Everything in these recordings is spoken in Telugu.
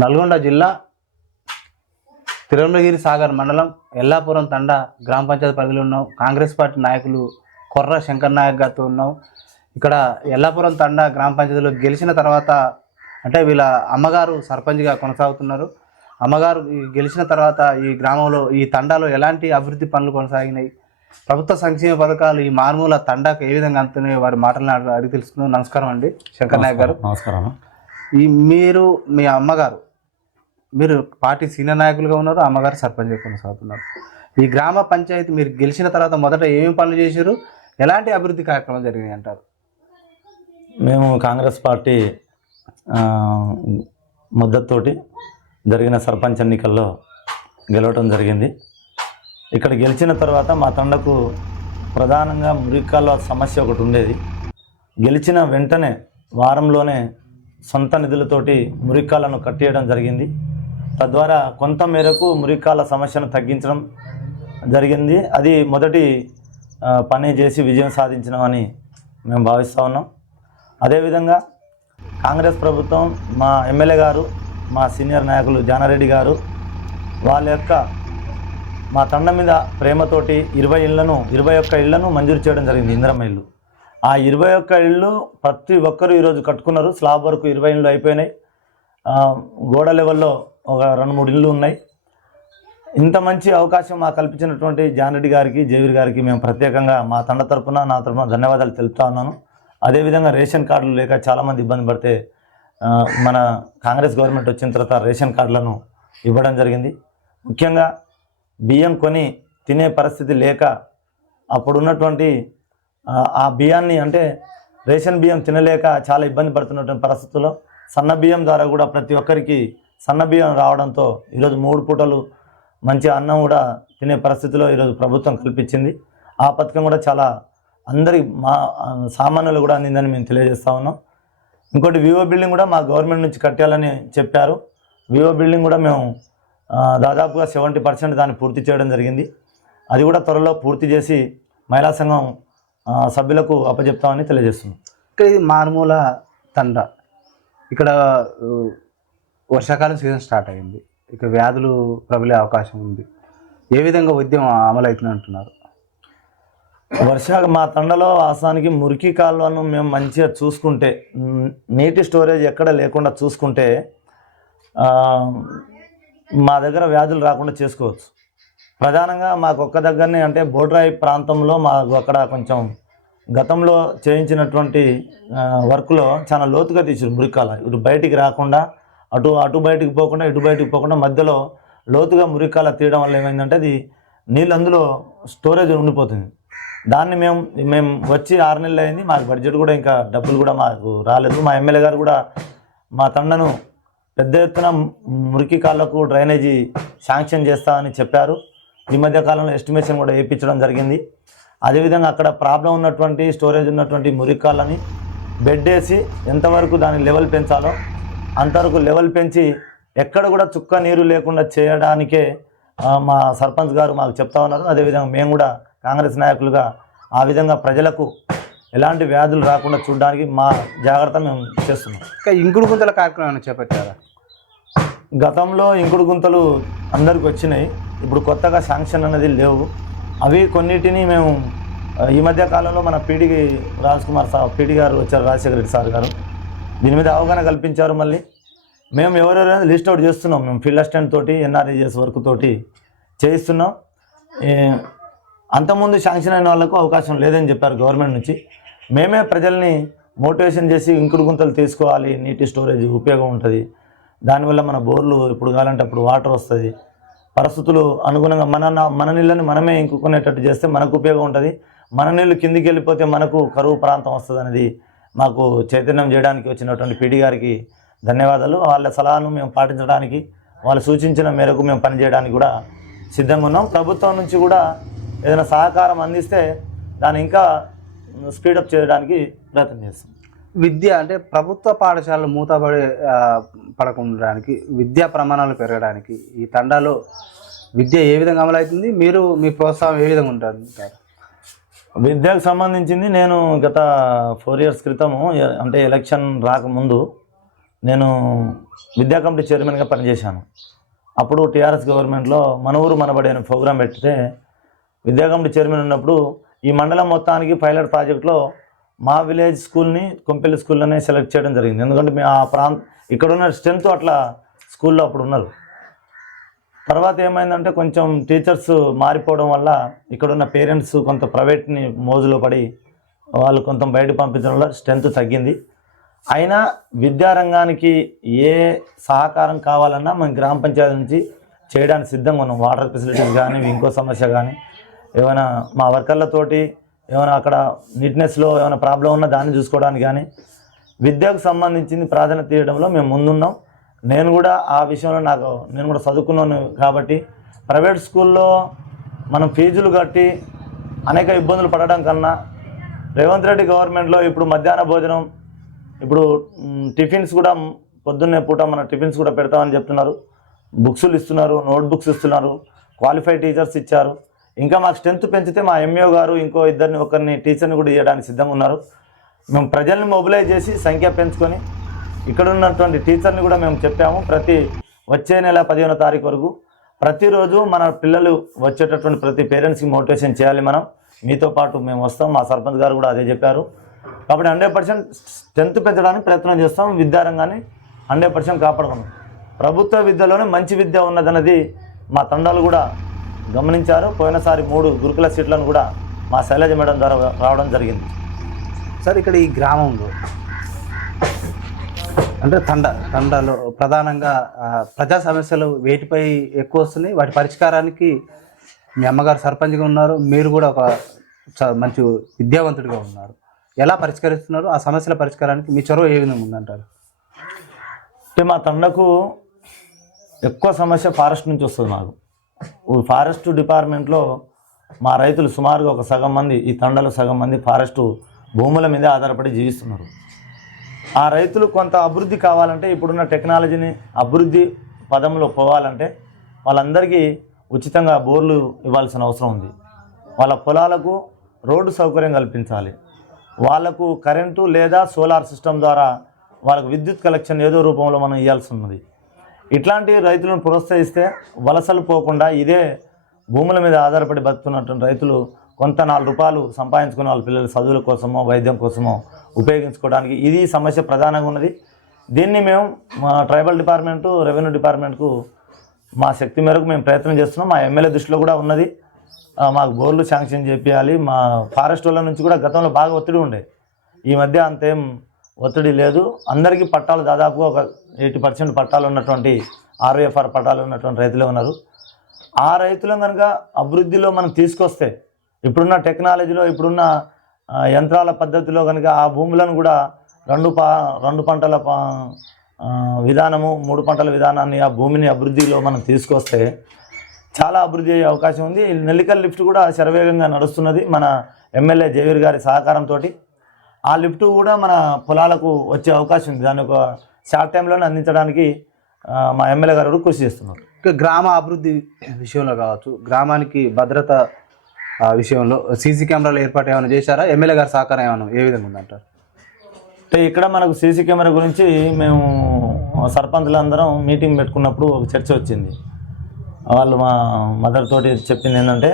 నల్గొండ జిల్లా తిరుమలగిరి సాగర్ మండలం ఎల్లాపురం తండా గ్రామ పంచాయతీ పరిధిలో ఉన్నాం. కాంగ్రెస్ పార్టీ నాయకులు కొర్ర శంకర్ నాయక్ గారితో ఉన్నాం. ఇక్కడ ఎల్లాపురం తండా గ్రామ పంచాయతీలో గెలిచిన తర్వాత అంటే వీళ్ళ అమ్మగారు సర్పంచ్గా కొనసాగుతున్నారు. అమ్మగారు గెలిచిన తర్వాత ఈ గ్రామంలో ఈ తండాలో ఎలాంటి అభివృద్ధి పనులు కొనసాగినాయి, ప్రభుత్వ సంక్షేమ పథకాలు ఈ మారుమూల తండాకు ఏ విధంగా అందుతున్నాయి, వారి మాటలను అడిగి తెలుసుకుందాం. నమస్కారం అండి శంకర్ నాయక్ గారు. నమస్కారం. మీరు మీ అమ్మగారు మీరు పార్టీ సీనియర్ నాయకులుగా ఉన్నారు, అమ్మగారు సర్పంచ్గా కొనసాగుతున్నారు. ఈ గ్రామ పంచాయతీ మీరు గెలిచిన తర్వాత మొదట ఏమేమి పనులు చేశారు, ఎలాంటి అభివృద్ధి కార్యక్రమాలు జరిగినాయి అంటారు? మేము కాంగ్రెస్ పార్టీ మద్దతుతోటి జరిగిన సర్పంచ్ ఎన్నికల్లో గెలవటం జరిగింది. ఇక్కడ గెలిచిన తర్వాత మా తండకు ప్రధానంగా మురికాల సమస్య ఒకటి ఉండేది. గెలిచిన వెంటనే వారంలోనే సొంత నిధులతోటి మురికాలను కట్టేయడం జరిగింది. తద్వారా కొంత మేరకు మురికాల సమస్యను తగ్గించడం జరిగింది. అది మొదటి పని చేసి విజయం సాధించినామని మేము భావిస్తూ ఉన్నాం. అదేవిధంగా కాంగ్రెస్ ప్రభుత్వం, మా ఎమ్మెల్యే గారు, మా సీనియర్ నాయకులు జానారెడ్డి గారు వాళ్ళ యొక్క మా తండ మీద ప్రేమతోటి 21 ఇళ్లను మంజూరు చేయడం జరిగింది, ఇందిరమ్మ ఇల్లు. ఆ 21 ఇళ్ళు ప్రతి ఒక్కరూ ఈరోజు కట్టుకున్నారు. స్లాబ్ వరకు 20 ఇళ్ళు అయిపోయినాయి. గోడ లెవెల్లో ఒక 2-3 ఇళ్ళు ఉన్నాయి. ఇంత మంచి అవకాశం మాకు కల్పించినటువంటి జానారెడ్డి గారికి, జేవీర్ గారికి మేము ప్రత్యేకంగా మా తండ తరపున, నా తరపున ధన్యవాదాలు తెలుపుతా ఉన్నాను. అదేవిధంగా రేషన్ కార్డులు లేక చాలామంది ఇబ్బంది పడితే మన కాంగ్రెస్ గవర్నమెంట్ వచ్చిన తర్వాత రేషన్ కార్డులను ఇవ్వడం జరిగింది. ముఖ్యంగా బియ్యం కొని తినే పరిస్థితి లేక అప్పుడున్నటువంటి ఆ బియ్యాన్ని అంటే రేషన్ బియ్యం తినలేక చాలా ఇబ్బంది పడుతున్నటువంటి పరిస్థితుల్లో సన్న బియ్యం ద్వారా కూడా ప్రతి ఒక్కరికి సన్న బియ్యం రావడంతో ఈరోజు 3 పూటలు మంచి అన్నం కూడా తినే పరిస్థితిలో ఈరోజు ప్రభుత్వం కల్పించింది. ఆ పథకం కూడా చాలా అందరి మా సామాన్యులు కూడా అందిందని మేము తెలియజేస్తా ఉన్నాం. ఇంకోటి వివో బిల్డింగ్ కూడా మా గవర్నమెంట్ నుంచి కట్టాలని చెప్పారు. వివో బిల్డింగ్ కూడా మేము దాదాపుగా 70% దాన్ని పూర్తి చేయడం జరిగింది. అది కూడా త్వరలో పూర్తి చేసి మహిళా సంఘం సభ్యులకు అప్పచెప్తామని తెలియజేస్తున్నాం. ఇక్కడ ఇది మారుమూల తండ. ఇక్కడ వర్షాకాలం సీజన్ స్టార్ట్ అయింది. ఇక వ్యాధులు ప్రబలే అవకాశం ఉంది. ఏ విధంగా వైద్యం అమలవుతుంది అంటున్నారు? మా తండలో వాస్తవానికి మురికి కాలువను మేము మంచిగా చూసుకుంటే, నీటి స్టోరేజ్ ఎక్కడ లేకుండా చూసుకుంటే మా దగ్గర వ్యాధులు రాకుండా చేసుకోవచ్చు. ప్రధానంగా మాకు ఒక్క దగ్గరనే అంటే బోడ్రాయి ప్రాంతంలో మాకు అక్కడ కొంచెం గతంలో చేయించినటువంటి వర్క్లో చాలా లోతుగా తీసారు మురికాల. ఇటు బయటికి రాకుండా అటు బయటికి పోకుండా ఇటు బయటికి పోకుండా మధ్యలో లోతుగా మురికాల తీయడం వల్ల ఏమైందంటే అది నీళ్ళు అందులో స్టోరేజ్ ఉండిపోతుంది. దాన్ని మేము వచ్చి 6 నెలలు అయింది. మాకు బడ్జెట్ కూడా ఇంకా డబ్బులు కూడా మాకు రాలేదు. మా ఎమ్మెల్యే గారు కూడా మా తండను పెద్ద ఎత్తున మురికి కాళ్ళకు డ్రైనేజీ శాంక్షన్ చేస్తామని చెప్పారు. ఈ మధ్య కాలంలో ఎస్టిమేషన్ కూడా వేయించడం జరిగింది. అదేవిధంగా అక్కడ ప్రాబ్లం ఉన్నటువంటి స్టోరేజ్ ఉన్నటువంటి మురికాళ్ళని బెడ్ వేసి ఎంతవరకు దాని లెవెల్ పెంచాలో అంతవరకు లెవెల్ పెంచి ఎక్కడ కూడా చుక్క నీరు లేకుండా చేయడానికే మా సర్పంచ్ గారు మాకు చెప్తా ఉన్నారు. అదేవిధంగా మేము కూడా కాంగ్రెస్ నాయకులుగా ఆ విధంగా ప్రజలకు ఎలాంటి వ్యాధులు రాకుండా చూడడానికి మా జాగ్రత్త మేము చేస్తున్నాం. ఇంకా ఇంకుడు గుంతల కార్యక్రమం చేపట్టారా? గతంలో ఇంకుడు గుంతలు అందరికి వచ్చినాయి. ఇప్పుడు కొత్తగా శాంక్షన్ అనేది లేవు. అవి కొన్నిటిని మేము ఈ మధ్య కాలంలో మన పీడి పీడి గారు వచ్చారు, రాజశేఖర రెడ్డి సార్ గారు దీని మీద అవగాహన కల్పించారు. మళ్ళీ మేము ఎవరెవరైనా లిస్ట్ అవుట్ చేస్తున్నాం. మేము ఫీల్డ్ అసిస్టెంట్ తోటి ఎన్ఆర్ఈఎస్ వర్క్ తోటి చేయిస్తున్నాం. అంతకుముందు శాంక్షన్ అయిన వాళ్ళకు అవకాశం లేదని చెప్పారు గవర్నమెంట్ నుంచి. మేమే ప్రజల్ని మోటివేషన్ చేసి ఇంకుడు గుంతలు తీసుకోవాలి, నీటి స్టోరేజ్ ఉపయోగం ఉంటుంది, దానివల్ల మన బోర్లు ఎప్పుడు కావాలంటే అప్పుడు వాటర్ వస్తుంది, పరిస్థితులు అనుగుణంగా మన నీళ్ళని మనమే ఇంకుకునేటట్టు చేస్తే మనకు ఉపయోగం ఉంటుంది, మన నీళ్ళు కిందికి వెళ్ళిపోతే మనకు కరువు ప్రాంతం వస్తుంది అనేది మాకు చైతన్యం చేయడానికి వచ్చినటువంటి పీడి గారికి ధన్యవాదాలు. వాళ్ళ సలహాను మేము పాటించడానికి, వాళ్ళు సూచించిన మేరకు మేము పనిచేయడానికి కూడా సిద్ధంగా ఉన్నాం. ప్రభుత్వం నుంచి కూడా ఏదైనా సహకారం అందిస్తే దాన్ని ఇంకా స్పీడప్ చేయడానికి ప్రయత్నం చేస్తాం. విద్య అంటే ప్రభుత్వ పాఠశాలలు పడకుండడానికి, విద్యా ప్రమాణాలు పెరగడానికి ఈ తండాలో విద్య ఏ విధంగా అమలవుతుంది? మీరు మీ ప్రోత్సాహం ఏ విధంగా ఉంటారు? విద్యకు సంబంధించింది నేను గత 4 years క్రితము అంటే ఎలక్షన్ రాకముందు నేను విద్యా కమిటీ చైర్మన్గా పనిచేశాను. అప్పుడు టీఆర్ఎస్ గవర్నమెంట్లో మన ఊరు మనబడి అనే ప్రోగ్రాం పెడితే విద్యా కమిటీ చైర్మన్ ఉన్నప్పుడు ఈ మండలం మొత్తానికి పైలట్ ప్రాజెక్ట్లో మా విలేజ్ స్కూల్ని కొంపెల్లి స్కూల్లోనే సెలెక్ట్ చేయడం జరిగింది. ఎందుకంటే మేము ఆ ఇక్కడ ఉన్న స్ట్రెంత్ అట్లా స్కూల్లో అప్పుడు ఉన్నారు. తర్వాత ఏమైందంటే కొంచెం టీచర్స్ మారిపోవడం వల్ల ఇక్కడున్న పేరెంట్స్ కొంత ప్రైవేట్ని మోజులో పడి వాళ్ళు కొంత బయట పంపించడం వల్ల స్ట్రెంత్ తగ్గింది. అయినా విద్యారంగానికి ఏ సహకారం కావాలన్నా మనం గ్రామ పంచాయతీ నుంచి చేయడానికి సిద్ధంగా ఉన్నాం. వాటర్ ఫెసిలిటీస్ కానీ ఇంకో సమస్య కానీ ఏమైనా మా వర్కర్లతోటి ఏమైనా అక్కడ నీట్నెస్లో ఏమైనా ప్రాబ్లం ఉన్నా దాన్ని చూసుకోవడానికి కానీ విద్యకు సంబంధించింది ప్రాధాన్యత ఇవ్వడంలో మేము ముందున్నాం. నేను కూడా ఆ విషయంలో నేను కూడా చదువుకున్నాను కాబట్టి ప్రైవేట్ స్కూల్లో మనం ఫీజులు కట్టి అనేక ఇబ్బందులు పడడం కన్నా రేవంత్ రెడ్డి గవర్నమెంట్లో ఇప్పుడు మధ్యాహ్న భోజనం, ఇప్పుడు టిఫిన్స్ కూడా పొద్దున్నే పూట మన టిఫిన్స్ కూడా పెడతామని చెప్తున్నారు. బుక్స్లు ఇస్తున్నారు, నోట్ బుక్స్ ఇస్తున్నారు, క్వాలిఫైడ్ టీచర్స్ ఇచ్చారు. ఇంకా మాకు స్ట్రెంత్ పెంచితే మా ఎంఈఓ గారు ఇంకో ఒకరిని టీచర్ని కూడా ఇవ్వడానికి సిద్ధంగా ఉన్నారు. మేము ప్రజల్ని మొబిలైజ్ చేసి సంఖ్య పెంచుకొని ఇక్కడ ఉన్నటువంటి టీచర్ని కూడా మేము చెప్పాము. వచ్చే నెల 15వ తారీఖు వరకు ప్రతిరోజు మన పిల్లలు వచ్చేటటువంటి ప్రతి పేరెంట్స్కి మోటివేషన్ చేయాలి. మీతో పాటు మేము వస్తాం. మా సర్పంచ్ గారు కూడా అదే చెప్పారు. కాబట్టి 100% స్ట్రెంత్ పెంచడానికి ప్రయత్నం చేస్తాం. విద్యారంగాన్ని 100% కాపాడుకున్నాం. ప్రభుత్వ విద్యలోనే మంచి విద్య ఉన్నదన్నది మా తండాలు కూడా గమనించారు. పోయినసారి 3 గురుకుల సీట్లను కూడా మా శైలజ మేడం ద్వారా రావడం జరిగింది. సార్ ఇక్కడ ఈ గ్రామంలో అంటే తండాలో ప్రధానంగా ప్రజా సమస్యలు వేటిపై ఎక్కువ వస్తున్నాయి, వాటి పరిష్కారానికి మీ అమ్మగారు సర్పంచ్గా ఉన్నారు, మీరు కూడా ఒక మంచి విద్యావంతుడిగా ఉన్నారు. ఎలా పరిష్కరిస్తున్నారు? ఆ సమస్యల పరిష్కారానికి మీ చొరవ ఏ విధంగా ఉందంటారు? అంటే మా తండకు ఎక్కువ సమస్య ఫారెస్ట్ నుంచి వస్తుంది. మాకు ఫారెస్ట్ డిపార్ట్మెంట్లో మా రైతులు సుమారుగా ఒక సగం మంది, ఈ తండలో సగం మంది ఫారెస్టు భూముల మీద ఆధారపడి జీవిస్తున్నారు. ఆ రైతులు కొంత అభివృద్ధి కావాలంటే, ఇప్పుడున్న టెక్నాలజీని అభివృద్ధి పదంలో పోవాలంటే వాళ్ళందరికీ ఉచితంగా బోర్లు ఇవ్వాల్సిన అవసరం ఉంది. వాళ్ళ పొలాలకు రోడ్డు సౌకర్యం కల్పించాలి. వాళ్లకు కరెంటు లేదా సోలార్ సిస్టమ్ ద్వారా వాళ్ళకు విద్యుత్ కలెక్షన్ ఏదో రూపంలో మనం ఇవ్వాల్సి ఉన్నది. ఇట్లాంటి రైతులను ప్రోత్సహిస్తే వలసలు పోకుండా ఇదే భూముల మీద ఆధారపడి బతుకున్నటువంటి రైతులు కొంత 4 రూపాయలు సంపాదించుకుని వాళ్ళ పిల్లల చదువుల కోసమో వైద్యం కోసమో ఉపయోగించుకోవడానికి ఇది సమస్య ప్రధానంగా ఉన్నది. దీన్ని మేము మా ట్రైబల్ డిపార్ట్మెంటు, రెవెన్యూ డిపార్ట్మెంట్కు మా శక్తి మేరకు మేము ప్రయత్నం చేస్తున్నాం. మా ఎమ్మెల్యే దృష్టిలో కూడా ఉన్నది. మాకు బోర్లు శాంక్షన్ చేయాలి. మా ఫారెస్ట్ వాళ్ళ నుంచి కూడా గతంలో బాగా ఒత్తిడి ఉండే, ఈ మధ్య అంతేం ఒత్తిడి లేదు. అందరికీ పట్టాలు దాదాపు ఒక 80% పట్టాలు ఉన్నటువంటి RVFR పట్టాలు ఉన్నటువంటి రైతులే ఉన్నారు. ఆ రైతులను కనుక అభివృద్ధిలో మనం తీసుకొస్తే, ఇప్పుడున్న టెక్నాలజీలో ఇప్పుడున్న యంత్రాల పద్ధతిలో కనుక ఆ భూములను కూడా రెండు పంటల విధానము, 3 పంటల విధానాన్ని ఆ భూమిని అభివృద్ధిలో మనం తీసుకొస్తే చాలా అభివృద్ధి అయ్యే అవకాశం ఉంది. నెల్లికల్ లిఫ్ట్ కూడా శరవేగంగా నడుస్తున్నది మన ఎమ్మెల్యే జయవీర్ గారి సహకారంతో. ఆ లిఫ్ట్ కూడా మన పొలాలకు వచ్చే అవకాశం ఉంది. దాన్ని ఒక షార్ట్ టైంలోనే అందించడానికి మా ఎమ్మెల్యే గారు కృషి చేస్తున్నారు. గ్రామ అభివృద్ధి విషయంలో కావచ్చు, గ్రామానికి భద్రత విషయంలో సీసీ కెమెరాలు ఏర్పాటు ఏమైనా చేశారా? ఎమ్మెల్యే గారి సహకారం ఏమైనా ఏ విధంగా ఉందంటారు? అంటే ఇక్కడ మనకు సీసీ కెమెరా గురించి మేము సర్పంచులందరం మీటింగ్ పెట్టుకున్నప్పుడు ఒక చర్చ వచ్చింది. వాళ్ళు మా మదర్ తోటి చెప్పింది ఏంటంటే,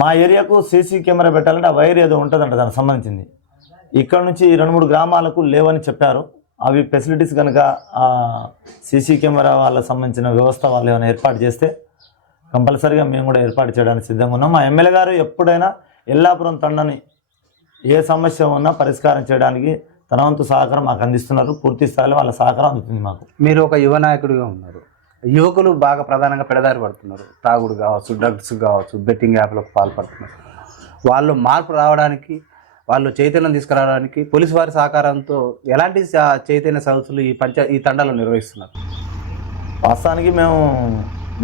మా ఏరియాకు సీసీ కెమెరా పెట్టాలంటే ఆ వైర్ ఏదో ఉంటుందంట దానికి సంబంధించింది. ఇక్కడ నుంచి 2-3 గ్రామాలకు లేవని చెప్పారు. అవి ఫెసిలిటీస్ కనుక ఆ సీసీ కెమెరా వాళ్ళకి సంబంధించిన వ్యవస్థ వాళ్ళు ఏమైనా ఏర్పాటు చేస్తే కంపల్సరీగా మేము కూడా ఏర్పాటు చేయడానికి సిద్ధంగా ఉన్నాం. మా ఎమ్మెల్యే గారు ఎప్పుడైనా ఎల్లాపురం తండని ఏ సమస్య ఉన్నా పరిష్కారం చేయడానికి తన వంతు సహకారం మాకు అందిస్తున్నారు. పూర్తి స్థాయిలో వాళ్ళ సహకారం అందుతుంది మాకు. మీరు ఒక యువ నాయకుడిగా ఉన్నారు. యువకులు బాగా ప్రధానంగా పెడదారి పడుతున్నారు. తాగుడు కావచ్చు, డ్రగ్స్ కావచ్చు, బెట్టింగ్ యాప్లకు పాల్పడుతున్నారు. వాళ్ళు మార్పు రావడానికి, వాళ్ళు చైతన్యం తీసుకురావడానికి పోలీసు వారి సహకారంతో ఎలాంటి చైతన్య సదస్సులు ఈ తండాలో నిర్వహిస్తున్నారు? వాస్తవానికి మేము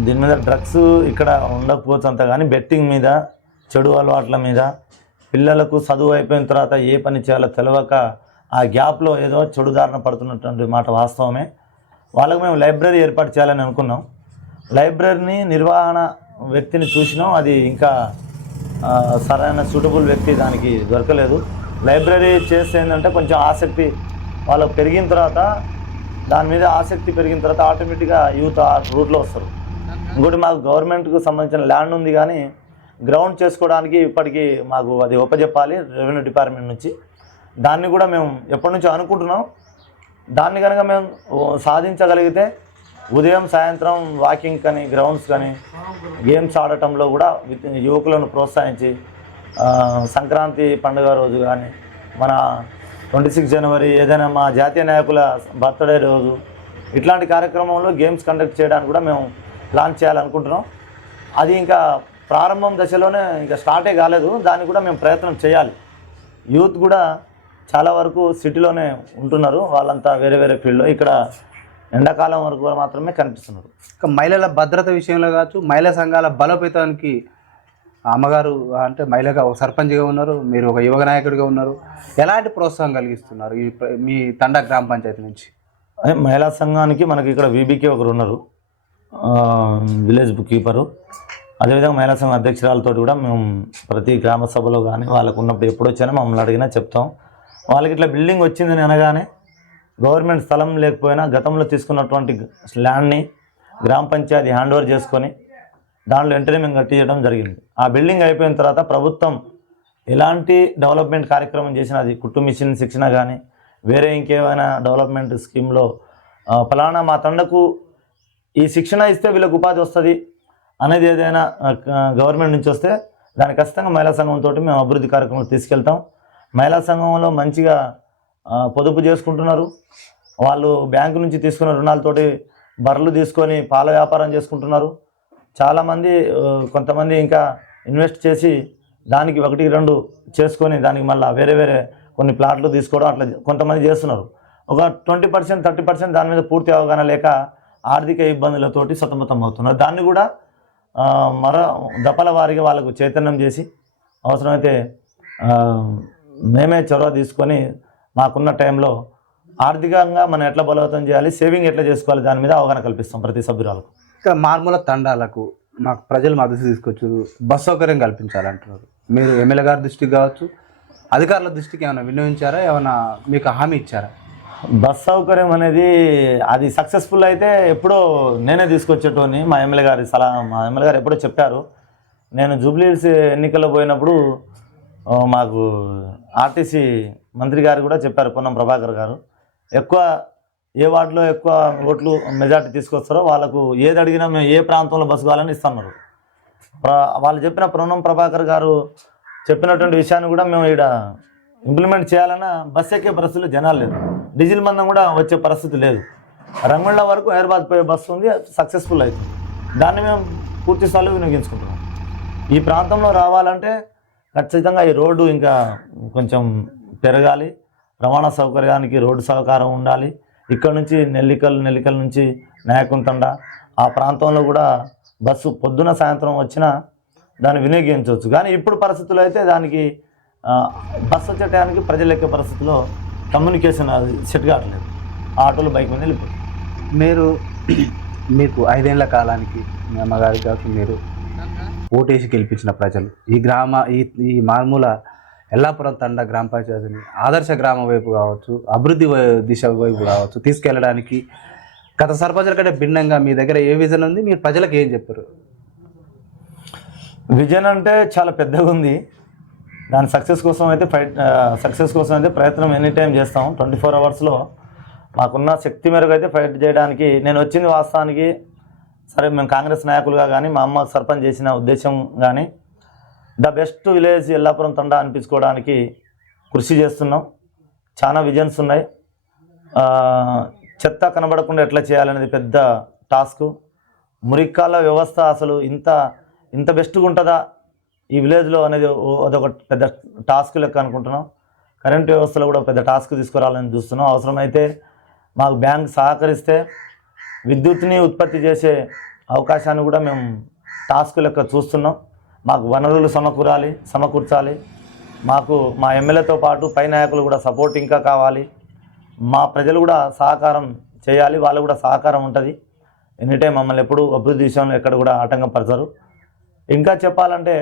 దీని మీద డ్రగ్స్ ఇక్కడ ఉండకపోవచ్చు అంత, కానీ బెట్టింగ్ మీద, చెడు అలవాట్ల మీద, పిల్లలకు చదువు అయిపోయిన తర్వాత ఏ పని చేయాలో తెలియక ఆ గ్యాప్లో ఏదో చెడుదారిన పడుతున్నటువంటి మాట వాస్తవమే. వాళ్ళకు మేము లైబ్రరీ ఏర్పాటు చేయాలని అనుకున్నాం. లైబ్రరీని నిర్వహణ వ్యక్తిని చూసినాం, అది ఇంకా సరైన సూటబుల్ వ్యక్తి దానికి దొరకలేదు. లైబ్రరీ చేస్తే ఏంటంటే కొంచెం ఆసక్తి వాళ్ళకు పెరిగిన తర్వాత దాని మీద ఆసక్తి పెరిగిన తర్వాత ఆటోమేటిక్గా యూత్ ఆ రూట్లో వస్తారు. ఇంకోటి మాకు గవర్నమెంట్కు సంబంధించిన ల్యాండ్ ఉంది, కానీ గ్రౌండ్ చేసుకోవడానికి ఇప్పటికీ మాకు అది ఒప్పజెప్పాలి రెవెన్యూ డిపార్ట్మెంట్ నుంచి. దాన్ని కూడా మేము ఎప్పటి నుంచో అనుకుంటున్నాం. దాన్ని కనుక మేము సాధించగలిగితే ఉదయం సాయంత్రం వాకింగ్ కానీ గ్రౌండ్స్ కానీ గేమ్స్ ఆడటంలో కూడా యువకులను ప్రోత్సహించి సంక్రాంతి పండుగ రోజు కానీ మన 26 జనవరి ఏదైనా మా జాతీయ నాయకుల బర్త్డే రోజు ఇట్లాంటి కార్యక్రమంలో గేమ్స్ కండక్ట్ చేయడానికి కూడా మేము ప్లాన్ చేయాలనుకుంటున్నాం. అది ఇంకా ప్రారంభం దశలోనే, ఇంకా స్టార్టే కాలేదు. దాన్ని కూడా మేము ప్రయత్నం చేయాలి. యూత్ కూడా చాలా వరకు సిటీలోనే ఉంటున్నారు, వాళ్ళంతా వేరే వేరే ఫీల్డ్లో. ఇక్కడ ఎండాకాలం వరకు మాత్రమే కనిపిస్తున్నారు. ఇక మహిళల భద్రత విషయంలో కావచ్చు, మహిళా సంఘాల బలోపేతానికి అమ్మగారు అంటే మహిళగా ఒక సర్పంచ్గా ఉన్నారు, మీరు ఒక యువ నాయకుడిగా ఉన్నారు. ఎలాంటి ప్రోత్సాహం కలిగిస్తున్నారు మీ తండా గ్రామ పంచాయతీ నుంచి? అదే మహిళా సంఘానికి మనకి ఇక్కడ వీబీకే ఒకరు ఉన్నారు, విలేజ్ బుక్ కీపరు. అదేవిధంగా మహిళా సంఘం అధ్యక్షురాలతో కూడా మేము ప్రతి గ్రామ సభలో కానీ వాళ్ళకు ఉన్నప్పుడు ఎప్పుడు వచ్చినా మమ్మల్ని అడిగినా చెప్తాం. వాళ్ళకి ఇట్లా బిల్డింగ్ వచ్చిందని అనగానే గవర్నమెంట్ స్థలం లేకపోయినా గతంలో తీసుకున్నటువంటి ల్యాండ్ని గ్రామ పంచాయతీ హ్యాండ్ ఓవర్ చేసుకొని దాంట్లో వెంటనే మేము కట్టించడం జరిగింది. ఆ బిల్డింగ్ అయిపోయిన తర్వాత ప్రభుత్వం ఎలాంటి డెవలప్మెంట్ కార్యక్రమం చేసినా, అది కుట్టు మిషన్ శిక్షణ కానీ వేరే ఇంకేమైనా డెవలప్మెంట్ స్కీమ్లో ఫలానా మా తండకు ఈ శిక్షణ ఇస్తే వీళ్ళకి ఉపాధి వస్తుంది అనేది ఏదైనా గవర్నమెంట్ నుంచి వస్తే దాన్ని ఖచ్చితంగా మహిళా సంఘంతో మేము అభివృద్ధి కార్యక్రమాలు తీసుకెళ్తాం. మహిళా సంఘంలో మంచిగా పొదుపు చేసుకుంటున్నారు. వాళ్ళు బ్యాంకు నుంచి తీసుకున్న రుణాలతోటి బర్రెలు తీసుకొని పాల వ్యాపారం చేసుకుంటున్నారు. చాలామంది కొంతమంది ఇంకా ఇన్వెస్ట్ చేసి దానికి 1-2 చేసుకొని దానికి మళ్ళీ వేరే వేరే కొన్ని ప్లాట్లు తీసుకోవడం అట్లా కొంతమంది చేస్తున్నారు. ఒక 20% 30% దాని మీద పూర్తి అవగాహన లేక ఆర్థిక ఇబ్బందులతోటి సతమతం అవుతున్నారు. దాన్ని కూడా దపల వారిగా వాళ్ళకు చైతన్యం చేసి అవసరమైతే మేమే చొరవ తీసుకొని మాకున్న టైంలో ఆర్థికంగా మనం ఎట్లా బలోపేతం చేయాలి, సేవింగ్ ఎట్లా చేసుకోవాలి, దాని మీద అవగాహన కల్పిస్తాం ప్రతి సభ్యురాలకు. ఇంకా మారుమూల తండాలకు మాకు ప్రజలు మద్దతు తీసుకొచ్చారు, బస్ సౌకర్యం కల్పించాలంటున్నారు. మీరు ఎమ్మెల్యే గారి దృష్టికి కావచ్చు, అధికారుల దృష్టికి ఏమైనా విన్నవించారా, ఏమైనా మీకు హామీ ఇచ్చారా? బస్ సౌకర్యం అనేది అది సక్సెస్ఫుల్ అయితే ఎప్పుడో నేనే తీసుకొచ్చేటోని. మా ఎమ్మెల్యే గారు ఎప్పుడో చెప్పారు. నేను జూబ్లీహిల్స్ ఎన్నికల్లో పోయినప్పుడు మాకు ఆర్టీసీ మంత్రి గారు కూడా చెప్పారు, పొన్నం ప్రభాకర్ గారు, ఎక్కువ ఏ వార్డులో ఎక్కువ ఓట్లు మెజార్టీ తీసుకొస్తారో వాళ్ళకు ఏది అడిగినా మేము ఏ ప్రాంతంలో బస్సు కావాలని ఇస్తున్నారు. వాళ్ళు చెప్పిన పొన్నం ప్రభాకర్ గారు చెప్పినటువంటి విషయాన్ని కూడా మేము ఇక్కడ ఇంప్లిమెంట్ చేయాలన్నా బస్సు ఎక్కే పరిస్థితులు జనాలు లేదు, డీజిల్ మందం కూడా వచ్చే పరిస్థితి లేదు. రంగుళ్ళ వరకు హైదరాబాద్ పోయే బస్సు ఉంది, సక్సెస్ఫుల్ అవుతుంది. దాన్ని మేము పూర్తి స్థాయిలో వినియోగించుకుంటున్నాం. ఈ ప్రాంతంలో రావాలంటే ఖచ్చితంగా ఈ రోడ్డు ఇంకా కొంచెం పెరగాలి, రవాణా సౌకర్యానికి రోడ్డు సహకారం ఉండాలి. ఇక్కడ నుంచి నెల్లికల్ నుంచి నాయకుంతండ ఆ ప్రాంతంలో కూడా బస్సు పొద్దున సాయంత్రం వచ్చినా దాన్ని వినియోగించవచ్చు. కానీ ఇప్పుడు పరిస్థితుల్లో అయితే దానికి బస్సు వచ్చే టయానికి ప్రజలు ఎక్కే పరిస్థితిలో కమ్యూనికేషన్ అది సెట్ కావట్లేదు, ఆటోలు బైక్ మీద వెళ్ళిపోతుంది. మీకు 5 ఏళ్ల కాలానికి మీ అమ్మగారికి కావచ్చు మీరు ఓటేసి గెలిపించిన ప్రజలు ఈ మారుమూల ఎల్లాపురం తండా గ్రామ పంచాయతీని ఆదర్శ గ్రామం వైపు కావచ్చు, అభివృద్ధి దిశ వైపు కావచ్చు తీసుకెళ్ళడానికి గత సర్పంచుల కంటే భిన్నంగా మీ దగ్గర ఏ విజన్ ఉంది, మీరు ప్రజలకు ఏం చెప్పారు? విజన్ అంటే చాలా పెద్దగా ఉంది. దాని సక్సెస్ కోసం అయితే ప్రయత్నం ఎనీ టైం చేస్తాం. 24 అవర్స్లో మాకున్న శక్తి మేరకు అయితే ఫైట్ చేయడానికి. నేను వచ్చింది వాస్తవానికి సరే మేము కాంగ్రెస్ నాయకులుగా కానీ మా అమ్మ సర్పంచ్ చేసిన ఉద్దేశం కానీ ద బెస్ట్ విలేజ్ ఎల్లాపురం తండా అనిపించుకోవడానికి కృషి చేస్తున్నాం. చాలా విజన్స్ ఉన్నాయి. చెత్త కనబడకుండా ఎట్లా చేయాలనేది పెద్ద టాస్క్. మురిక్కాల వ్యవస్థ అసలు ఇంత బెస్ట్గా ఉంటుందా ఈ విలేజ్లో అనేది అదొక పెద్ద టాస్క్ లెక్క అనుకుంటున్నాం. కరెంట్ వ్యవస్థలో కూడా పెద్ద టాస్క్ తీసుకురావాలని చూస్తున్నాం. అవసరమైతే మాకు బ్యాంక్ సహకరిస్తే విద్యుత్ని ఉత్పత్తి చేసే అవకాశాన్ని కూడా మేము టాస్క్ లెక్క చూస్తున్నాం. మాకు వనరులు సమకూర్చాలి. మాకు మా ఎమ్మెల్యేతో పాటు పై నాయకులు కూడా సపోర్ట్ ఇంకా కావాలి. మా ప్రజలు కూడా సహకారం చేయాలి, వాళ్ళు కూడా సహకారం ఉంటుంది. ఎనీటైం మమ్మల్ని ఎప్పుడు అభివృద్ధి విషయంలో ఎక్కడ కూడా ఆటంకపరచరు. ఇంకా చెప్పాలంటే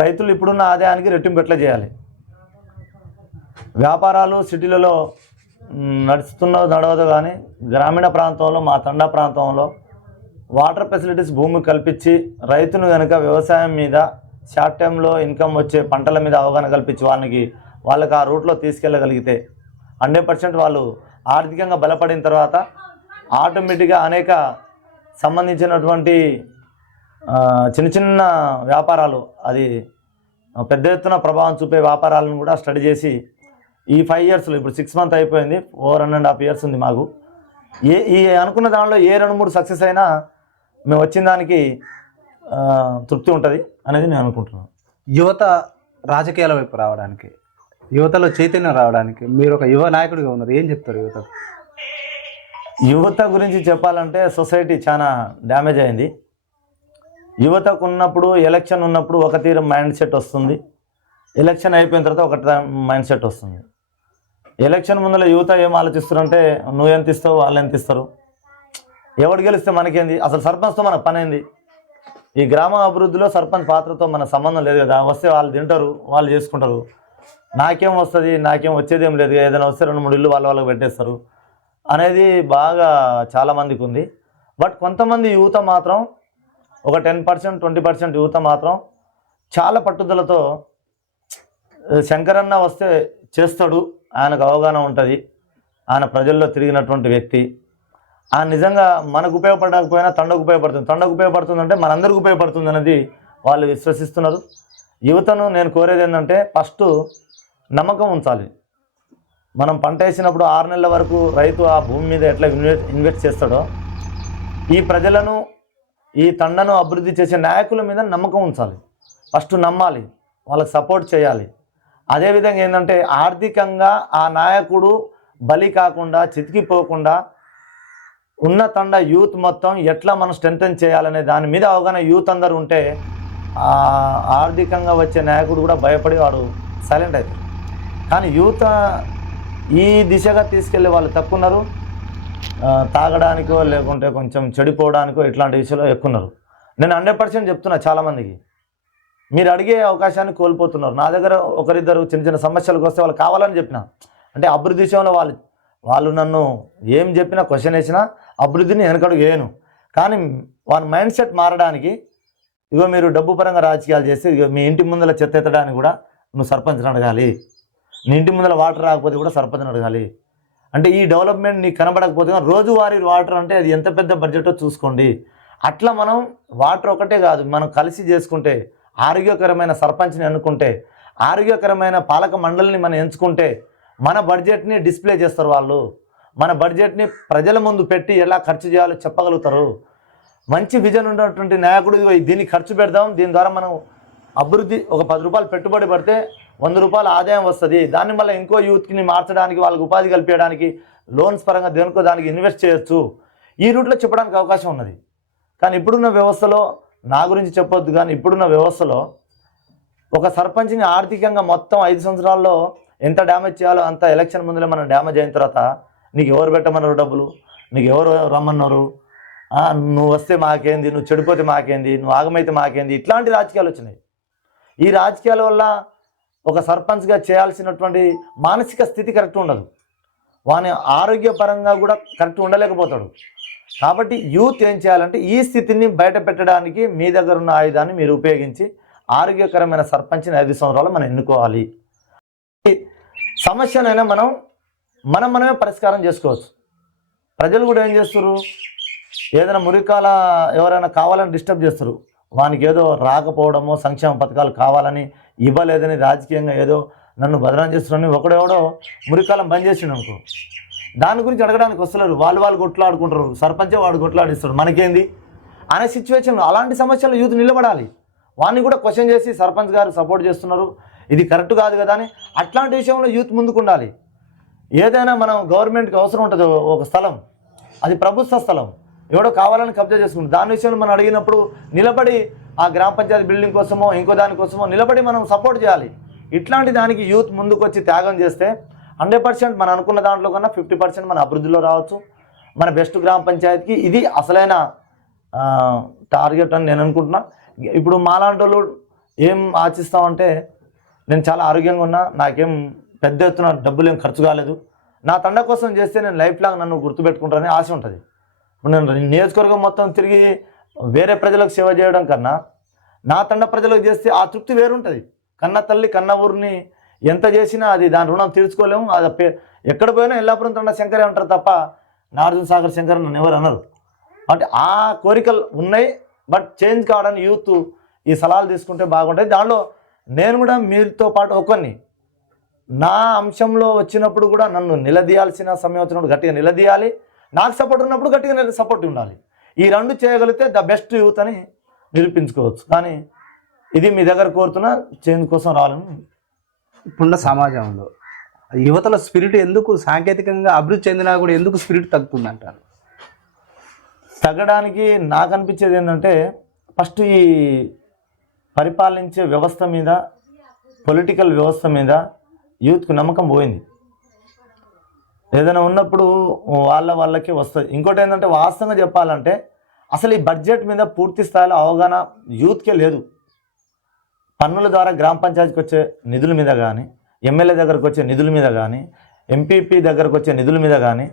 రైతులు ఇప్పుడున్న ఆదాయానికి రెట్టింపు ఎట్లా చేయాలి. వ్యాపారాలు సిటీలలో నడవదు కానీ గ్రామీణ ప్రాంతంలో మా తండా ప్రాంతంలో వాటర్ ఫెసిలిటీస్ భూమి కల్పించి రైతును కనుక వ్యవసాయం మీద షార్ట్ టైంలో ఇన్కమ్ వచ్చే పంటల మీద అవగాహన కల్పించి వాళ్ళకి ఆ రూట్లో తీసుకెళ్ళగలిగితే 100% వాళ్ళు ఆర్థికంగా బలపడిన తర్వాత ఆటోమేటిక్గా అనేక సంబంధించినటువంటి చిన్న చిన్న వ్యాపారాలు అది పెద్ద ఎత్తున ప్రభావం చూపే వ్యాపారాలను కూడా స్టడీ చేసి ఈ 5 ఇయర్స్లో ఇప్పుడు 6 మంత్ అయిపోయింది, 4.5 ఇయర్స్ ఉంది మాకు. ఈ అనుకున్న దానిలో ఏ 2-3 సక్సెస్ అయినా మేము వచ్చిన దానికి తృప్తి ఉంటుంది అనేది నేను అనుకుంటున్నాను. యువత రాజకీయాల వైపు రావడానికి, యువతలో చైతన్యం రావడానికి మీరు ఒక యువ నాయకుడిగా ఉన్నారు, ఏం చెప్తారు యువతకు? యువత గురించి చెప్పాలంటే సొసైటీ చాలా డ్యామేజ్ అయింది. యువతకు ఉన్నప్పుడు ఎలక్షన్ ఉన్నప్పుడు ఒక తీరు మైండ్ సెట్ వస్తుంది, ఎలక్షన్ అయిపోయిన తర్వాత ఒక మైండ్ సెట్ వస్తుంది. ఎలక్షన్ ముందర యువత ఏం ఆలోచిస్తారంటే నువ్వు ఎంత ఇస్తావు, వాళ్ళు ఎంత ఇస్తారు, ఎవడు గెలిస్తే మనకేంది, అసలు సర్పంచ్తో మన పని ఏంది, ఈ గ్రామ అభివృద్ధిలో సర్పంచ్ పాత్రతో మన సంబంధం లేదు కదా, వస్తే వాళ్ళు తింటారు, వాళ్ళు చేసుకుంటారు, నాకేం వస్తుంది, నాకేం వచ్చేదేం లేదు, ఏదైనా వస్తే 2-3 ఇల్లు వాళ్ళకి పెట్టేస్తారు అనేది బాగా చాలామందికి ఉంది. బట్ కొంతమంది యువత మాత్రం ఒక 10% 20% యువత మాత్రం చాలా పట్టుదలతో శంకరన్న వస్తే చేస్తాడు, ఆయనకు అవగాహన ఉంటుంది, ఆయన ప్రజల్లో తిరిగినటువంటి వ్యక్తి, ఆయన నిజంగా మనకు ఉపయోగపడకపోయినా తండకు ఉపయోగపడుతుంది అంటే మనందరికీ ఉపయోగపడుతుంది అనేది వాళ్ళు విశ్వసిస్తున్నారు. యువతను నేను కోరేది ఏంటంటే ఫస్ట్ నమ్మకం ఉంచాలి. మనం పంట వేసినప్పుడు 6 నెలల వరకు రైతు ఆ భూమి మీద ఎట్లా ఇన్వెస్ట్ చేస్తాడో ఈ ప్రజలను ఈ తండను అభివృద్ధి చేసే నాయకుల మీద నమ్మకం ఉంచాలి, ఫస్ట్ నమ్మాలి, వాళ్ళకి సపోర్ట్ చేయాలి. అదేవిధంగా ఏంటంటే ఆర్థికంగా ఆ నాయకుడు బలి కాకుండా చితికిపోకుండా ఉన్న తండ యూత్ మొత్తం ఎట్లా మనం స్ట్రెంథెన్ చేయాలనే దాని మీద అవగాహన యూత్ అందరూ ఉంటే ఆర్థికంగా వచ్చే నాయకుడు కూడా భయపడి వాడు సైలెంట్ అవుతారు. కానీ యూత్ ఈ దిశగా తీసుకెళ్ళే వాళ్ళు తక్కువ ఉన్నారు, తాగడానికో లేకుంటే కొంచెం చెడిపోవడానికో ఇట్లాంటి విషయంలో ఎక్కువ ఉన్నారు. నేను 100% చెప్తున్నా, చాలామందికి మీరు అడిగే అవకాశాన్ని కోల్పోతున్నారు. నా దగ్గర ఒకరిద్దరు చిన్న చిన్న సమస్యలకు వస్తే వాళ్ళు కావాలని చెప్పిన, అంటే అభివృద్ధి విషయంలో వాళ్ళు నన్ను ఏం చెప్పినా క్వశ్చన్ వేసినా అభివృద్ధిని వెనకడుగు వేయను. కానీ వాళ్ళ మైండ్ సెట్ మారడానికి ఇగో మీరు డబ్బు పరంగా రాజకీయాలు చేస్తే ఇగో మీ ఇంటి ముందర చెత్త ఎత్తడానికి కూడా నువ్వు సర్పంచ్ని అడగాలి, నీ ఇంటి ముందర వాటర్ రాకపోతే కూడా సర్పంచ్ని అడగాలి. అంటే ఈ డెవలప్మెంట్ నీకు కనబడకపోతే రోజువారీ వాటర్ అంటే అది ఎంత పెద్ద బడ్జెటో చూసుకోండి. అట్లా మనం వాటర్ ఒకటే కాదు, మనం కలిసి చేసుకుంటే, ఆరోగ్యకరమైన సర్పంచ్ని ఎన్నుకుంటే, ఆరోగ్యకరమైన పాలక మండలిని మనం ఎంచుకుంటే మన బడ్జెట్ని డిస్ప్లే చేస్తారు వాళ్ళు, మన బడ్జెట్ని ప్రజల ముందు పెట్టి ఎలా ఖర్చు చేయాలో చెప్పగలుగుతారు. మంచి విజన్ ఉన్నటువంటి నాయకుడు దీన్ని ఖర్చు పెడదాం, దీని ద్వారా మనం అభివృద్ధి ఒక 10 రూపాయలు పెట్టుబడి పడితే 100 రూపాయల ఆదాయం వస్తుంది, దాన్ని మళ్ళీ ఇంకో యూత్ని మార్చడానికి వాళ్ళకి ఉపాధి కల్పించడానికి లోన్స్ పరంగా దేనికో దానికి ఇన్వెస్ట్ చేయొచ్చు, ఈ రూట్లో చెప్పడానికి అవకాశం ఉన్నది. కానీ ఇప్పుడున్న వ్యవస్థలో, నా గురించి చెప్పొద్దు కానీ ఇప్పుడున్న వ్యవస్థలో ఒక సర్పంచ్ని ఆర్థికంగా మొత్తం 5 సంవత్సరాల్లో ఎంత డ్యామేజ్ చేయాలో అంత ఎలక్షన్ ముందులే మనం డ్యామేజ్ అయిన తర్వాత నీకు ఎవరు పెట్టమన్నారు డబ్బులు, నీకు ఎవరు రమ్మన్నారు, నువ్వు వస్తే మాకేంది, నువ్వు చెడిపోతే మాకేంది, నువ్వు ఆగమైతే మాకేంది, ఇట్లాంటి రాజకీయాలు వచ్చినాయి. ఈ రాజకీయాల వల్ల ఒక సర్పంచ్గా చేయాల్సినటువంటి మానసిక స్థితి కరెక్ట్ ఉండదు, వాని ఆరోగ్యపరంగా కూడా కరెక్ట్ ఉండలేకపోతాడు. కాబట్టి యూత్ ఏం చేయాలంటే ఈ స్థితిని బయట పెట్టడానికి మీ దగ్గర ఉన్న ఆయుధాన్ని మీరు ఉపయోగించి ఆరోగ్యకరమైన సర్పంచ్ని 5 సంవత్సరాలు మనం ఎన్నుకోవాలి. సమస్యనైనా మనమే పరిష్కారం చేసుకోవచ్చు. ప్రజలు కూడా ఏం చేస్తారు, ఏదైనా మురికాల ఎవరైనా కావాలని డిస్టర్బ్ చేస్తారు, వానికి ఏదో రాకపోవడమో సంక్షేమ పథకాలు కావాలని ఇవ్వలేదని రాజకీయంగా ఏదో నన్ను బదనాం చేస్తున్నారని ఒకడెవడో మురికాలం బంద్ చేసిండు అనుకో, దాని గురించి అడగడానికి వస్తలేరు, వాళ్ళు కొట్లాడుకుంటారు, సర్పంచే వాడు కొట్లాడిస్తాడు, మనకేంది అనే సిచ్యువేషన్లో అలాంటి సమస్యలు యూత్ నిలబడాలి. వాడిని కూడా క్వశ్చన్ చేసి సర్పంచ్ గారు సపోర్ట్ చేస్తున్నారు, ఇది కరెక్ట్ కాదు కదా అని అట్లాంటి విషయంలో యూత్ ముందుకు ఉండాలి. ఏదైనా మనం గవర్నమెంట్కి అవసరం ఉంటుంది ఒక స్థలం, అది ప్రభుత్వ స్థలం, ఎవడో కావాలని కబ్జా చేసుకుంటాం, దాని విషయంలో మనం అడిగినప్పుడు నిలబడి ఆ గ్రామ పంచాయతీ బిల్డింగ్ కోసమో ఇంకో దానికోసమో నిలబడి మనం సపోర్ట్ చేయాలి. ఇట్లాంటి దానికి యూత్ ముందుకు వచ్చి త్యాగం చేస్తే 100% మనం అనుకున్న దాంట్లో కన్నా 50% మన అభివృద్ధిలో రావచ్చు. మన బెస్ట్ గ్రామ పంచాయతీకి ఇది అసలైన టార్గెట్ అని నేను అనుకుంటున్నా. ఇప్పుడు మాలాంటి వాళ్ళు ఏం ఆశిస్తామంటే, నేను చాలా ఆరోగ్యంగా ఉన్నా, నాకేం పెద్ద ఎత్తున డబ్బులు ఏం ఖర్చు కాలేదు, నా తండ కోసం చేస్తే నేను లైఫ్ లాంగ్ నన్ను గుర్తుపెట్టుకుంటానని ఆశ ఉంటుంది. ఇప్పుడు నేను నియోజకవర్గం మొత్తం తిరిగి వేరే ప్రజలకు సేవ చేయడం కన్నా నా తండ ప్రజలకు చేస్తే ఆ తృప్తి వేరుంటుంది. కన్న తల్లి కన్న ఊరిని ఎంత చేసినా అది దాని రుణం తీర్చుకోలేము. అది ఎక్కడ పోయినా ఎల్లాపురం తండ శంకరే అంటారు తప్ప నాగార్జున సాగర్ శంకర్ నన్ను ఎవరు అన్నారు. అంటే ఆ కోరికలు ఉన్నాయి. బట్ చేంజ్ కావడానికి యూత్ ఈ సలహాలు తీసుకుంటే బాగుంటుంది. దానిలో నేను కూడా మీతో పాటు ఒకరిని నా అంశంలో వచ్చినప్పుడు కూడా నన్ను నిలదీయాల్సిన సమయం వచ్చినప్పుడు గట్టిగా నిలదీయాలి, నాకు సపోర్ట్ ఉన్నప్పుడు గట్టిగా సపోర్ట్ ఉండాలి. ఈ రెండు చేయగలిగితే ద బెస్ట్ యూత్ అని నిరూపించుకోవచ్చు. కానీ ఇది మీ దగ్గర కోరుతున్న చేంజ్ కోసం రావాలని. ఇప్పుడున్న సమాజంలో యువతల స్పిరిట్ ఎందుకు సాంకేతికంగా అభివృద్ధి చెందినా కూడా ఎందుకు స్పిరిట్ తగ్గుతుంది అంటారు? తగ్గడానికి నాకు అనిపించేది ఏంటంటే ఫస్ట్ ఈ పరిపాలించే వ్యవస్థ మీద, పొలిటికల్ వ్యవస్థ మీద యూత్కు నమ్మకం పోయింది. ఏదైనా ఉన్నప్పుడు వాళ్ళకి వస్తుంది. ఇంకోటి ఏంటంటే వాస్తవంగా చెప్పాలంటే అసలు ఈ బడ్జెట్ మీద పూర్తి స్థాయిలో అవగాహన యూత్కే లేదు. పన్నుల ద్వారా గ్రామ పంచాయతీకి వచ్చే నిధుల మీద కానీ, ఎమ్మెల్యే దగ్గరకు వచ్చే నిధుల మీద కానీ, ఎంపీపీ దగ్గరకు వచ్చే నిధుల మీద కానీ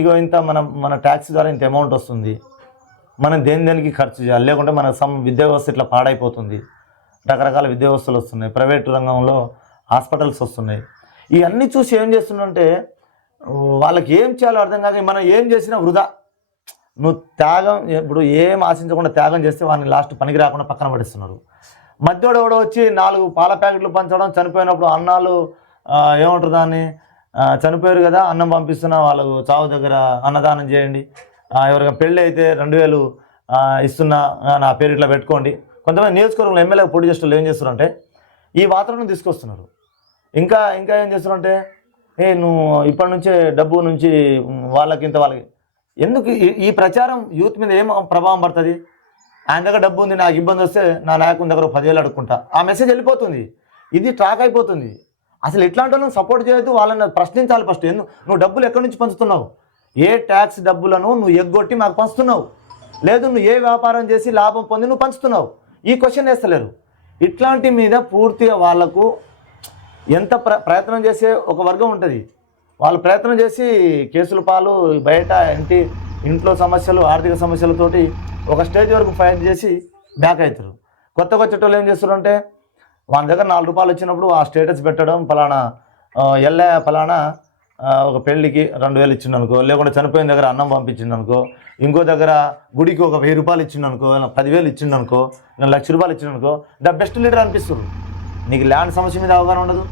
ఇగో ఇంత మన ట్యాక్స్ ద్వారా ఇంత అమౌంట్ వస్తుంది, మనం దేనికి ఖర్చు చేయాలి, లేకుంటే మన విద్యా వ్యవస్థ ఇట్లా పాడైపోతుంది, రకరకాల విద్యా వ్యవస్థలు వస్తున్నాయి, ప్రైవేటు రంగంలో హాస్పిటల్స్ వస్తున్నాయి. ఇవన్నీ చూసి ఏం చేస్తుందంటే వాళ్ళకి ఏం చేయాలో అర్థం కాక మనం ఏం చేసినా వృధా. నువ్వు త్యాగం ఇప్పుడు ఏం ఆశించకుండా త్యాగం చేస్తే వాళ్ళని లాస్ట్ పనికి రాకుండా పక్కన పడిస్తున్నారు. మధ్యలో ఎవడో వచ్చి 4 పాల ప్యాకెట్లు పంచడం, చనిపోయినప్పుడు అన్నాలు ఏమంటారు దాన్ని, చనిపోయారు కదా అన్నం పంపిస్తున్నా వాళ్ళకు చావు దగ్గర అన్నదానం చేయండి, ఎవరికైనా పెళ్ళి అయితే 2000 ఇస్తున్నా నా పేరు ఇట్లా పెట్టుకోండి. కొంతమంది నియోజకవర్గంలో ఎమ్మెల్యేగా పోటీ చేస్తున్నారు ఏం చేస్తున్నారంటే ఈ వాతావరణం తీసుకొస్తున్నారు. ఇంకా ఏం చేస్తున్నారంటే నువ్వు ఇప్పటి నుంచే డబ్బు నుంచి వాళ్ళకి ఎందుకు ఈ ప్రచారం యూత్ మీద ఏం ప్రభావం పడుతుంది? ఆయన దగ్గర డబ్బు ఉంది, నాకు ఇబ్బంది వస్తే నా నాయకుని దగ్గర 10,000 అడుక్కుంటా, ఆ మెసేజ్ వెళ్ళిపోతుంది. ఇది ట్రాక్ అయిపోతుంది. అసలు ఇట్లాంటి వాళ్ళని సపోర్ట్ చేయొద్దు, వాళ్ళని ప్రశ్నించాలి ఫస్ట్. నువ్వు డబ్బులు ఎక్కడి నుంచి పంచుతున్నావు? ఏ ట్యాక్స్ డబ్బులను నువ్వు ఎగ్గొట్టి మాకు పంచుతున్నావు? లేదు నువ్వు ఏ వ్యాపారం చేసి లాభం పొంది నువ్వు పంచుతున్నావు? ఈ క్వశ్చన్ వేస్తలేరు. ఇట్లాంటి మీద పూర్తిగా వాళ్ళకు ఎంత ప్రయత్నం చేసే ఒక వర్గం ఉంటుంది. వాళ్ళు ప్రయత్నం చేసి కేసుల పాలు, బయట ఇంట్లో సమస్యలు, ఆర్థిక సమస్యలతోటి ఒక స్టేజ్ వరకు ఫైట్ చేసి బ్యాక్ అవుతారు. కొత్తగా వచ్చేటోళ్ళు ఏం చేస్తారంటే వాళ్ళ దగ్గర 4 రూపాయలు వచ్చినప్పుడు ఆ స్టేటస్ పెట్టడం, ఫలానా ఒక పెళ్ళికి 2,000 ఇచ్చిండనుకో, లేకుంటే చనిపోయిన దగ్గర అన్నం పంపించిండనుకో, ఇంకో దగ్గర గుడికి ఒక 1000 రూపాయలు ఇచ్చిండనుకో, 10,000 ఇచ్చిండనుకో, 1,00,000 రూపాయలు ఇచ్చిండనుకో, ద బెస్ట్ లీడర్ అనిపిస్తుంది. నీకు ల్యాండ్ సమస్య మీద అవగాహన ఉండదు,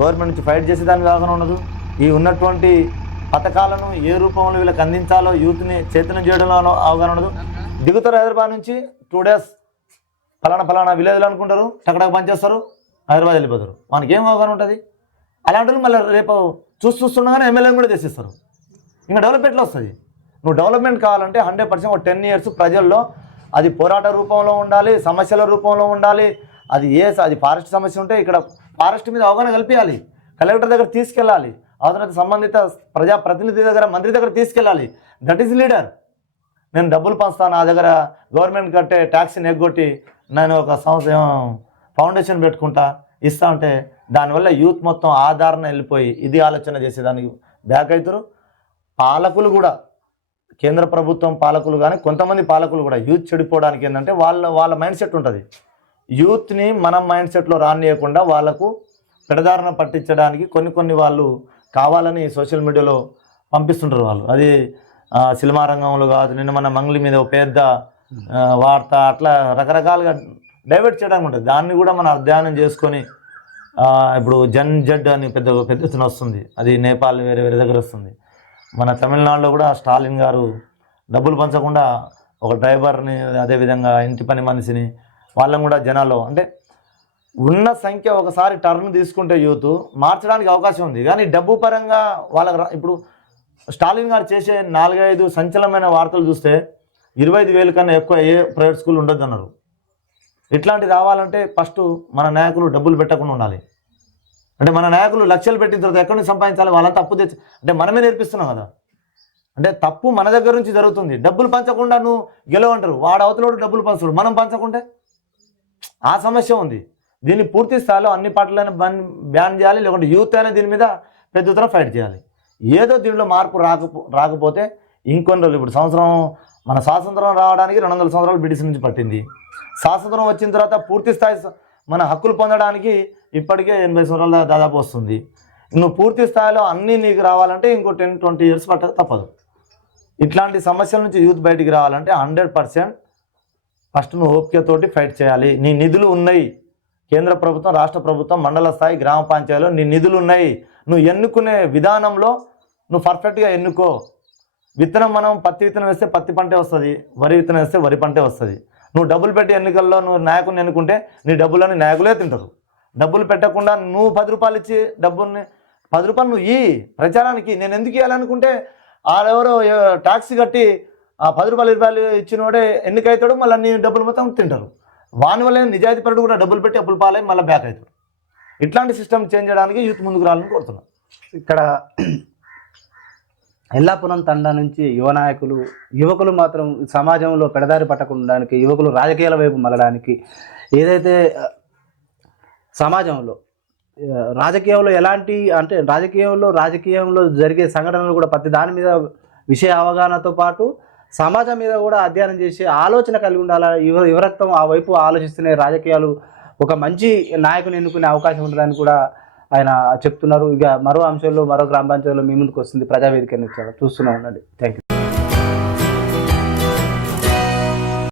గవర్నమెంట్ నుంచి ఫైట్ చేసే దానికి అవగాహన ఉండదు, ఈ ఉన్నటువంటి పథకాలను ఏ రూపంలో వీళ్ళకి అందించాలో యూత్ని చైతన్యం చేయడంలో అవగాహన ఉండదు. దిగుతారు హైదరాబాద్ నుంచి 2 days ఫలానా విలేజ్లో అనుకుంటారు, టక్కడకు పనిచేస్తారు, హైదరాబాద్ వెళ్ళిపోతారు. మనకి ఏం అవగాహన ఉంటుంది? అలాంటి మళ్ళీ రేపు చూస్తుండగానే ఎమ్మెల్యేని కూడా చేసేస్తారు. ఇంకా డెవలప్మెంట్లో వస్తుంది. నువ్వు డెవలప్మెంట్ కావాలంటే 100% ఒక 10 years ప్రజల్లో అది పోరాట రూపంలో ఉండాలి, సమస్యల రూపంలో ఉండాలి. అది ఫారెస్ట్ సమస్య ఉంటే ఇక్కడ ఫారెస్ట్ మీద అవగాహన కల్పించాలి, కలెక్టర్ దగ్గర తీసుకెళ్ళాలి, అవసరమైతే సంబంధిత ప్రజాప్రతినిధి దగ్గర, మంత్రి దగ్గర తీసుకెళ్ళాలి. That is leader. నేను డబ్బులు పంచుతాను, నా దగ్గర గవర్నమెంట్ కట్టే ట్యాక్స్ని ఎగ్గొట్టి నేను ఒక ఫౌండేషన్ పెట్టుకుంటా ఇస్తా ఉంటే దానివల్ల యూత్ మొత్తం ఆధారణ వెళ్ళిపోయి ఇది ఆలోచన చేసేదానికి బ్యాక్ అవుతారు. పాలకులు కూడా, కేంద్ర ప్రభుత్వం పాలకులు కానీ కొంతమంది పాలకులు కూడా యూత్ చెడిపోవడానికి ఏంటంటే వాళ్ళ మైండ్ సెట్ ఉంటుంది. యూత్ని మనం మైండ్ సెట్లో రానియకుండా వాళ్ళకు పెడదారణ పట్టించడానికి కొన్ని వాళ్ళు కావాలని సోషల్ మీడియాలో పంపిస్తుంటారు. వాళ్ళు అది సినిమా రంగంలో కాదు, నిన్న మన మంగళి మీద ఒక పెద్ద వార్త, అట్లా రకరకాలుగా డైవర్ట్ చేయడానికి ఉంటుంది. దాన్ని కూడా మనం అధ్యయనం చేసుకొని ఇప్పుడు జడ్ అని పెద్ద ఎత్తున వస్తుంది. అది నేపాల్ వేరే దగ్గర వస్తుంది. మన తమిళనాడులో కూడా స్టాలిన్ గారు డబ్బులు పంచకుండా ఒక డ్రైవర్ని, అదేవిధంగా ఇంటి పని మనిషిని, వాళ్ళని కూడా జనాల్లో అంటే ఉన్న సంఖ్య ఒకసారి టర్న్ తీసుకుంటే యూత్ మార్చడానికి అవకాశం ఉంది. కానీ డబ్బు పరంగా వాళ్ళకి ఇప్పుడు స్టాలిన్ గారు చేసే 4-5 సంచలనమైన వార్తలు చూస్తే 25,000 కన్నా ఎక్కువ ఏ ప్రైవేట్ స్కూల్ ఉండొద్దు అన్నారు. ఇట్లాంటి రావాలంటే ఫస్ట్ మన నాయకులు డబ్బులు పెట్టకుండా ఉండాలి. అంటే మన నాయకులు లక్షలు పెట్టిన తర్వాత ఎక్కడి నుంచి సంపాదించాలి? వాళ్ళంతా అప్పు తెచ్చి అంటే మనమే నేర్పిస్తున్నాం కదా. అంటే తప్పు మన దగ్గర నుంచి జరుగుతుంది. డబ్బులు పంచకుండా నువ్వు గెలవంటారు, వాడు అవతలోడు డబ్బులు పంచుతాడు, మనం పంచకుంటే ఆ సమస్య ఉంది. దీన్ని పూర్తి స్థాయిలో అన్ని పార్టీలను బ్యాన్ చేయాలి, లేకుంటే యూత్ అయినా దీని మీద పెద్ద ఎత్తున ఫైట్ చేయాలి. ఏదో దీంట్లో మార్పు రాకపోతే ఇంకొన్ని రోజులు, ఇప్పుడు సంవత్సరం మన స్వాతంత్రం రావడానికి 200 సంవత్సరాలు బ్రిటిష్ నుంచి పట్టింది. స్వాతంత్రం వచ్చిన తర్వాత పూర్తి స్థాయి మన హక్కులు పొందడానికి ఇప్పటికే 80 సంవత్సరాల దాదాపు వస్తుంది. నువ్వు పూర్తి స్థాయిలో అన్నీ నీకు రావాలంటే ఇంకో 10-20 ఇయర్స్ పట్టక తప్పదు. ఇట్లాంటి సమస్యల నుంచి యూత్ బయటికి రావాలంటే 100% ఫస్ట్ నువ్వు ఓపికతోటి ఫైట్ చేయాలి. నీ నిధులు ఉన్నాయి, కేంద్ర ప్రభుత్వం, రాష్ట్ర ప్రభుత్వం, మండల స్థాయి, గ్రామ పంచాయతీలో నీ నిధులు ఉన్నాయి. నువ్వు ఎన్నుకునే విధానంలో నువ్వు పర్ఫెక్ట్గా ఎన్నుకో. విత్తనం మనం పత్తి విత్తనం వేస్తే పత్తి పంటే వస్తుంది, వరి విత్తనం వేస్తే వరి పంటే వస్తుంది. నువ్వు డబ్బులు పెట్టి ఎన్నికల్లో నువ్వు నాయకుని ఎన్నుకుంటే నీ డబ్బులని నాయకులే తింటారు. డబ్బులు పెట్టకుండా నువ్వు 10 రూపాయలు ఇచ్చి డబ్బుల్ని 10 రూపాయలు నువ్వు ఈ ప్రచారానికి నేను ఎందుకు ఇవ్వాలనుకుంటే ఆడెవరో ట్యాక్స్ కట్టి ఆ 10 రూపాయలు 20 రూపాయలు ఇచ్చినోడే ఎన్నికవుతాడు, మళ్ళీ నీ డబ్బులు మొత్తం తింటారు. వాని వల్ల నిజాయితీ పరుడు కూడా డబ్బులు పెట్టి అప్పులు పాలై మళ్ళీ బ్యాక్ అవుతాడు. ఇట్లాంటి సిస్టమ్ చేంజ్ చేయడానికి యూత్ ముందుకు రావాలని కోరుతున్నాను. ఇక్కడ ఎల్లాపురం తండా నుంచి యువ నాయకులు, యువకులు మాత్రం సమాజంలో పెడదారి పట్టకుండడానికి, యువకులు రాజకీయాల వైపు మళ్ళడానికి, ఏదైతే సమాజంలో రాజకీయంలో ఎలాంటి అంటే రాజకీయంలో జరిగే సంఘటనలు కూడా ప్రతి దాని మీద విషయ అవగాహనతో పాటు సమాజం మీద కూడా అధ్యయనం చేసే ఆలోచన కలిగి ఉండాలి. యువరత్వం ఆ వైపు ఆలోచిస్తూనే రాజకీయాలు ఒక మంచి నాయకుని ఎన్నుకునే అవకాశం ఉంటుందని కూడా ఆయన చెప్తున్నారు. ఇక మరో అంశంలో మరో గ్రామ పంచాయతీలో మీ ముందుకు వస్తుంది ప్రజావేదిక చూస్తూనే ఉండండి. Thank you.